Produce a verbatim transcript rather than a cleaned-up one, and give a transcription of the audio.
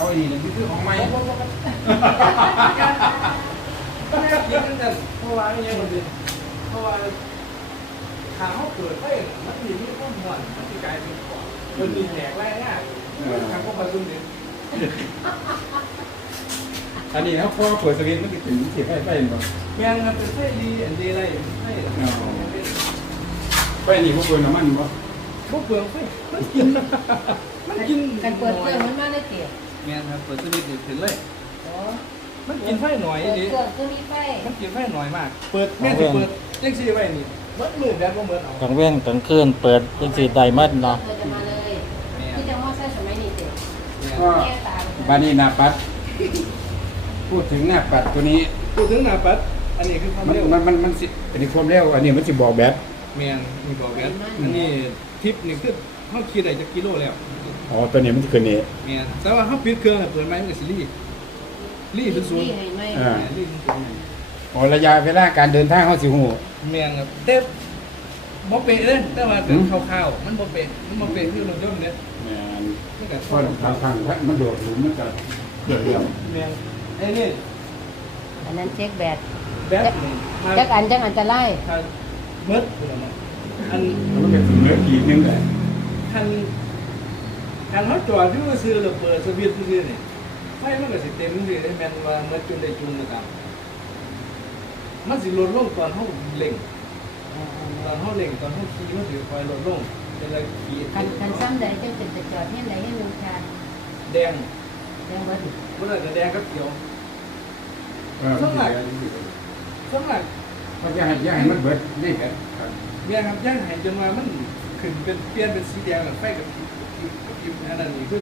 เอาอันนี้นี่คือของใหม่ก็แค่คิดนั่นแหละเพราะว่าอย่างเงี้ยมันเป็นเพราะว่าทางเขาเปิดไฟมันมีมีข้อมูลมันจะกลายเป็นก่อนมันมีแหกไล่ง่ายทางพวกประชุมเนี่ยอันนี้นะพอเปิดสวิตช์มันจะถึงเสียไฟไฟบ่แม่งมันเป็นไฟดีอันดีอะไรไฟไฟนี่พวกเปิดน้ำมันบ่พวกเปลืองไฟมันกินมันกินกันเปิดเครื่องมันมาได้เตี๋ยแม่งครับเปิดสวิตช์ถึงเลยอ๋อมันกินไฟหน่อยเปิดดิเครื่องก็มีไฟมันกินไฟหน่อยมาก เปิดแม่สิเปิดเล็กซี่ไว้นี่เบิดมือแบบบ่เบิดเอากลางเว้นกลางคืนเปิดยังสีไดมัดเนาะเปิดจะมาเลยที่จะมอใช้สมัยนี้เตี๋ยก็แก้ตามบานี่หนาปัด พูดถึงหน้าปัดตัวนี้พูดถึงหน้าปัดอันนี้คือความมันเร็วมันมันมันสิเป็นความเร็วอันนี้มันสิบอกแบบแม่นมีบอกแบบอันนี้ทิปนี่คือเฮาขี่ได้จักกิโลแล้วอ๋อตัวนี้มันจะขึ้นนี่แม่นแต่ว่าเฮาปิดเครื่องเปิดไม้มันก็สิรีรีเป็นศูนย์ให้ไหมอ่ารีเป็นศูนย์อ๋อระยะเวลาการเดินทางเขาสิหูแม่นครับแต่บ่เป๊ะเด้แต่ว่าเป็นคร่าวๆมันบ่เป๊ะมันบ่เป๊ะคือรถยนต์เนี่ยแม่นมันก็เพราะทางทางมันโดดหลุมมันก็เกิดเรื่องแม่นไอ้นี่อันนั้นเช็คแบตแบบนี่มาจักอันจักอันจะไล่ถ้าเบิดพุ่นน่ะอันมันก็ถึงเหลือขีดนึงแหละคันคันเขาจอดอยู่ซื้อหรือเปิดสวิตช์ซื้อนี่ไฟมันก็สิเต็มซื่อได้แม่นว่าเมื่อจนได้จุงก็ตามมันสิลดลงตอนเฮาเร่งตอนเฮาเร่งตอนเฮาขี่มันสิค่อยลดลงเป็นละขีดคันคันซ้ำใดจังเป็นจะจอดเนี่ยไหนให้ลูกชาแดงยังเบิดบ่ได้ก็แดงกับเขียวเออสำหรับสำหรับเพราะจะให้จะให้มันเบิดนี่ครับเนี่ยครับย่างให้จนว่ามันขึ้นเป็นเปลี่ยนเป็นสีแดงแล้วไฟกับพริบกับพริบกับพริบอันนั้นนี่คือ